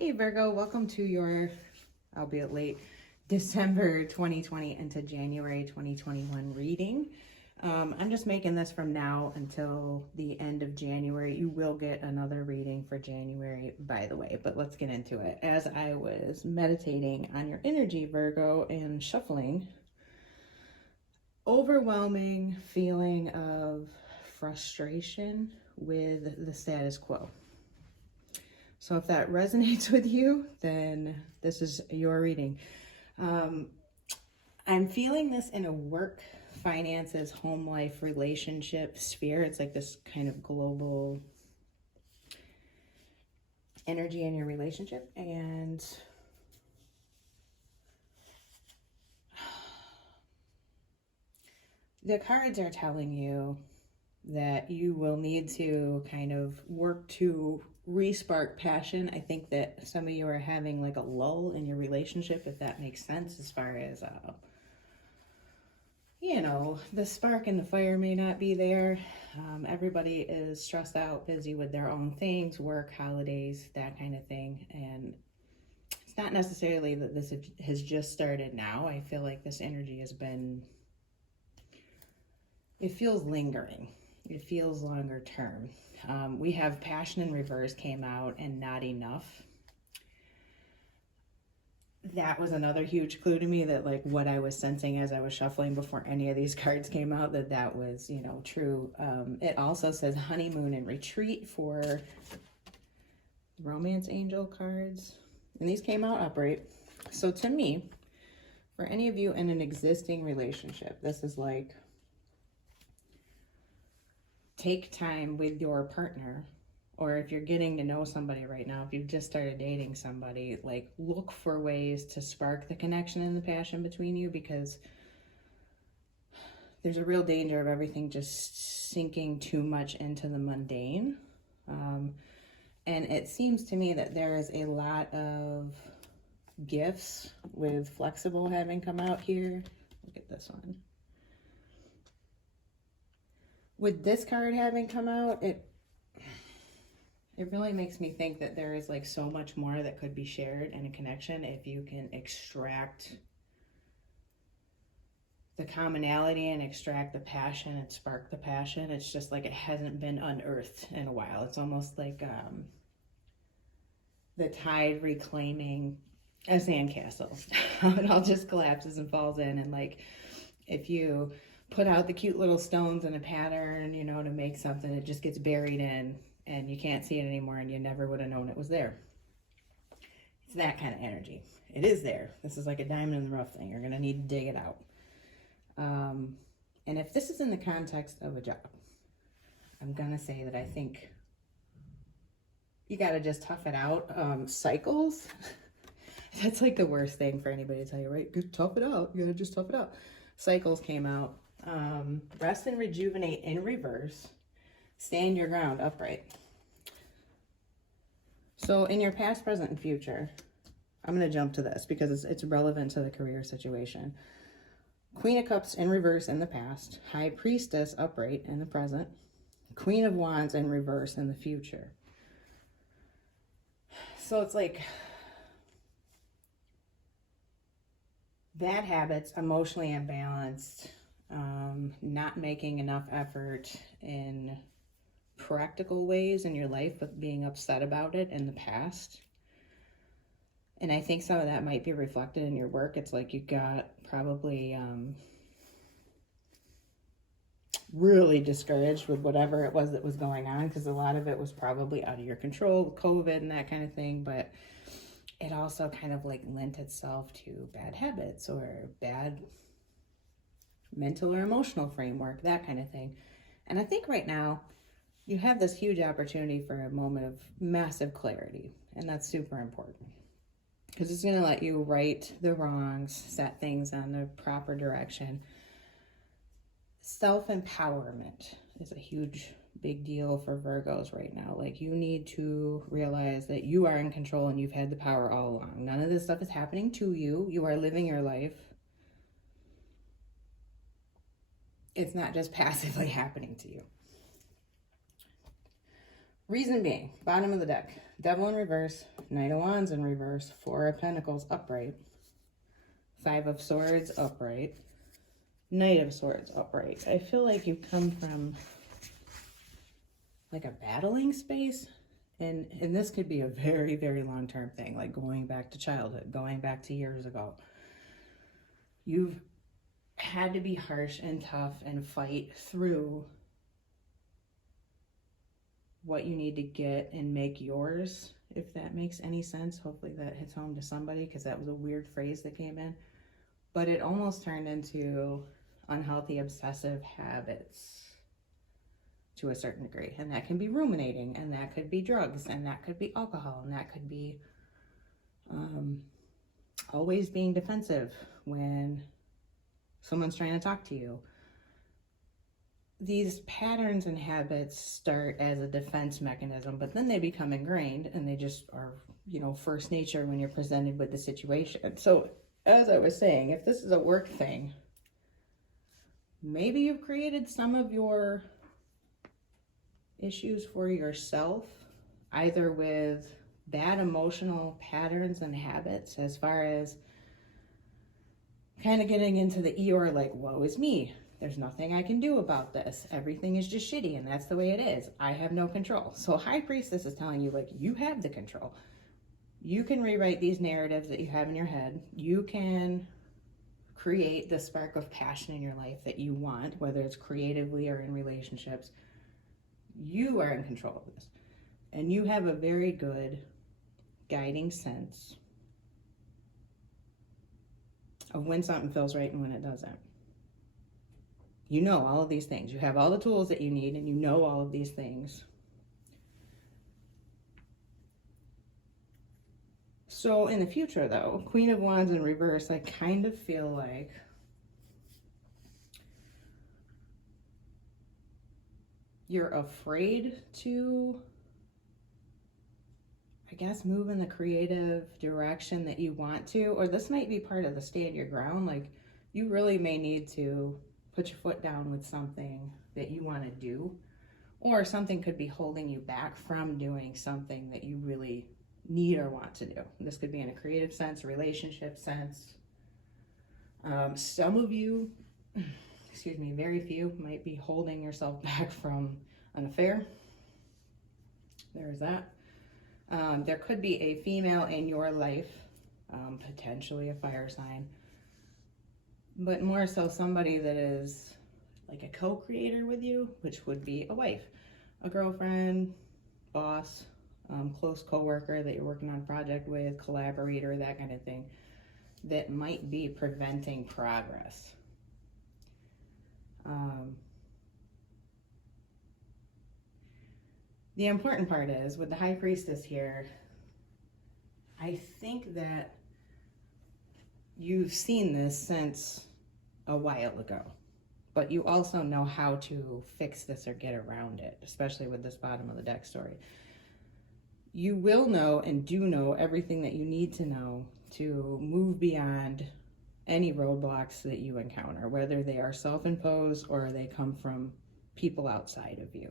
Hey Virgo, welcome to your, albeit late, December 2020 into January 2021 reading. I'm just making this from now until the end of January. You will get another reading for January, by the way, but let's get into it. As I was meditating on your energy, Virgo, and shuffling, overwhelming feeling of frustration with the status quo. So if that resonates with you, then this is your reading. I'm feeling this in a work, finances, home life, relationship sphere. It's like this kind of global energy in your relationship. And the cards are telling you that you will need to kind of work to re-spark passion. I think that some of you are having like a lull in your relationship, if that makes sense, as far as, the spark and the fire may not be there. Everybody is stressed out, busy with their own things, work, holidays, that kind of thing. And it's not necessarily that this has just started now. I feel like this energy has been, it feels lingering. It feels longer term. We have passion in reverse came out and not enough. That was another huge clue to me that like what I was sensing as I was shuffling before any of these cards came out, that was, true. It also says honeymoon and retreat for romance angel cards. And these came out upright. So to me, for any of you in an existing relationship, this is like, take time with your partner, or if you're getting to know somebody right now, if you've just started dating somebody, like look for ways to spark the connection and the passion between you, because there's a real danger of everything just sinking too much into the mundane. And it seems to me that there is a lot of gifts with flexible having come out here. Look at this one. With this card having come out, it really makes me think that there is like so much more that could be shared in a connection if you can extract the commonality and extract the passion and spark the passion. It's just like it hasn't been unearthed in a while. It's almost like the tide reclaiming a sandcastle. It all just collapses and falls in, and like if you put out the cute little stones in a pattern, to make something, it just gets buried in and you can't see it anymore and you never would have known it was there. It's that kind of energy. It is there. This is like a diamond in the rough thing. You're going to need to dig it out. And if this is in the context of a job, I'm going to say that I think you got to just tough it out. Cycles, that's like the worst thing for anybody to tell you, right? Just tough it out. You got to just tough it out. Cycles came out. Rest and rejuvenate in reverse. Stand your ground upright. So in your past, present, and future, I'm going to jump to this because it's relevant to the career situation. Queen of Cups in reverse in the past. High Priestess upright in the present. Queen of Wands in reverse in the future. So it's like bad habits, emotionally imbalanced, not making enough effort in practical ways in your life, but being upset about it in the past. And I think some of that might be reflected in your work. It's like you got probably really discouraged with whatever it was that was going on, because a lot of it was probably out of your control, COVID and that kind of thing, but it also kind of like lent itself to bad habits or bad mental or emotional framework, that kind of thing. And I think right now you have this huge opportunity for a moment of massive clarity, and that's super important because it's going to let you right the wrongs, set things on the proper direction. Self-empowerment is a huge big deal for Virgos right now. Like, you need to realize that you are in control and you've had the power all along. None of this stuff is happening to you. You are living your life. It's not just passively happening to you. Reason being, bottom of the deck, Devil in reverse, Knight of Wands in reverse, Four of Pentacles upright, Five of Swords upright, Knight of Swords upright. I feel like you come from like a battling space, and this could be a very, very long-term thing, like going back to childhood, going back to years ago. You've had to be harsh and tough and fight through what you need to get and make yours, if that makes any sense. Hopefully that hits home to somebody, because that was a weird phrase that came in. But it almost turned into unhealthy, obsessive habits to a certain degree. And that can be ruminating, and that could be drugs, and that could be alcohol, and that could be always being defensive when someone's trying to talk to you. These patterns and habits start as a defense mechanism, but then they become ingrained, and they just are, you know, first nature when you're presented with the situation. So as I was saying, if this is a work thing, maybe you've created some of your issues for yourself, either with bad emotional patterns and habits, as far as kind of getting into the Eeyore, like, woe is me. There's nothing I can do about this. Everything is just shitty, and that's the way it is. I have no control. So High Priestess is telling you, like, you have the control. You can rewrite these narratives that you have in your head. You can create the spark of passion in your life that you want, whether it's creatively or in relationships. You are in control of this. And you have a very good guiding sense of when something feels right and when it doesn't. You know all of these things. You have all the tools that you need, and you know all of these things. So in the future, though, Queen of Wands in reverse, I kind of feel like you're afraid to, I guess, move in the creative direction that you want to, or this might be part of the stand your ground. Like, you really may need to put your foot down with something that you want to do, or something could be holding you back from doing something that you really need or want to do. This could be in a creative sense, a relationship sense. Some of you, excuse me, very few, might be holding yourself back from an affair. There's that. There could be a female in your life, potentially a fire sign, but more so somebody that is like a co-creator with you, which would be a wife, a girlfriend, boss, close co-worker that you're working on a project with, collaborator, that kind of thing, that might be preventing progress. The important part is, with the High Priestess here, I think that you've seen this since a while ago, but you also know how to fix this or get around it, especially with this bottom of the deck story. You will know and do know everything that you need to know to move beyond any roadblocks that you encounter, whether they are self-imposed or they come from people outside of you.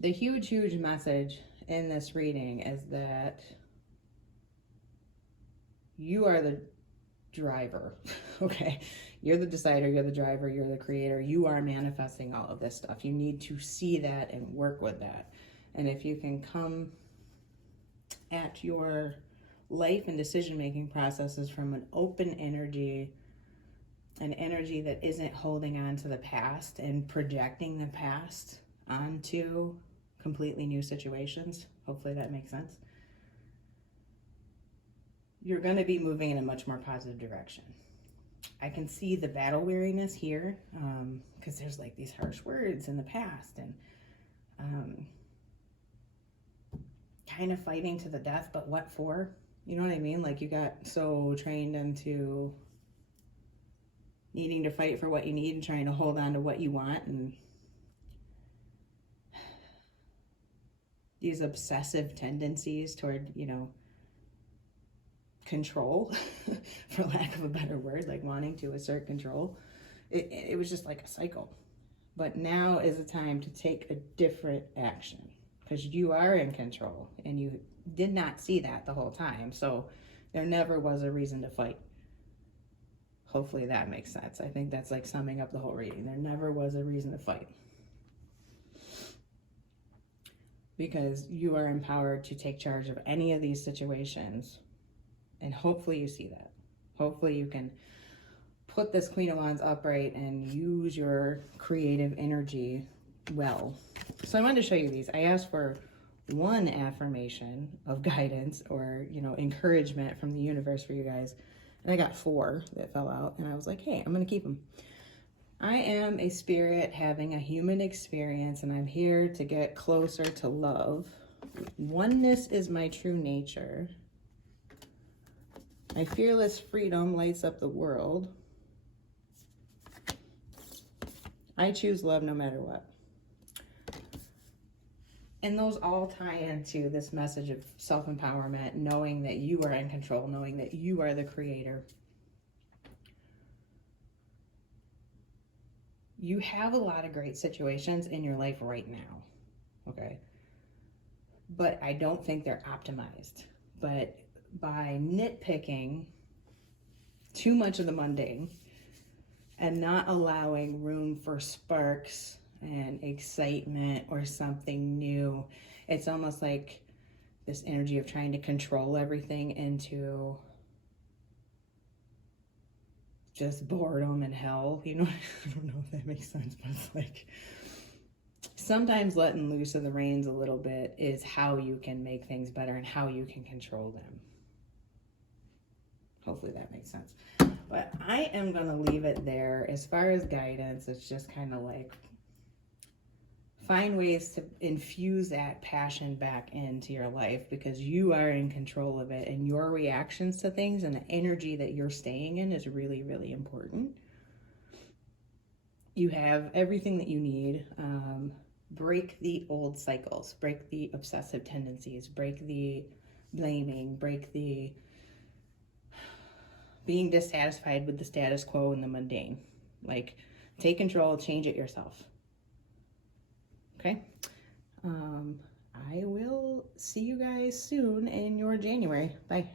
The huge, huge message in this reading is that you are the driver, okay? You're the decider, you're the driver, you're the creator. You are manifesting all of this stuff. You need to see that and work with that. And if you can come at your life and decision-making processes from an open energy, an energy that isn't holding on to the past and projecting the past onto completely new situations, hopefully that makes sense, you're going to be moving in a much more positive direction. I can see the battle weariness here, because there's like these harsh words in the past, and kind of fighting to the death, but what for? You know what I mean? Like, you got so trained into needing to fight for what you need and trying to hold on to what you want, and these obsessive tendencies toward, you know, control, for lack of a better word, like wanting to assert control. It was just like a cycle. But now is the time to take a different action, because you are in control and you did not see that the whole time. So there never was a reason to fight. Hopefully that makes sense. I think that's like summing up the whole reading. There never was a reason to fight, because you are empowered to take charge of any of these situations. And hopefully you see that. Hopefully you can put this Queen of Wands upright and use your creative energy well. So I wanted to show you these. I asked for one affirmation of guidance or, you know, encouragement from the universe for you guys. And I got 4 that fell out. And I was like, hey, I'm going to keep them. I am a spirit having a human experience, and I'm here to get closer to love. Oneness is my true nature. My fearless freedom lights up the world. I choose love no matter what. And those all tie into this message of self-empowerment, knowing that you are in control, knowing that you are the creator. You have a lot of great situations in your life right now, okay? But I don't think they're optimized. But by nitpicking too much of the mundane and not allowing room for sparks and excitement or something new, it's almost like this energy of trying to control everything into just boredom and hell, you know. I don't know if that makes sense, but it's like sometimes letting loose of the reins a little bit is how you can make things better and how you can control them. Hopefully that makes sense. But I am going to leave it there. As far as guidance, it's just kind of like find ways to infuse that passion back into your life, because you are in control of it, and your reactions to things and the energy that you're staying in is really, really important. You have everything that you need. Break the old cycles, break the obsessive tendencies, break the blaming, break the being dissatisfied with the status quo and the mundane. Like, take control, change it yourself. Okay? I will see you guys soon in your January. Bye.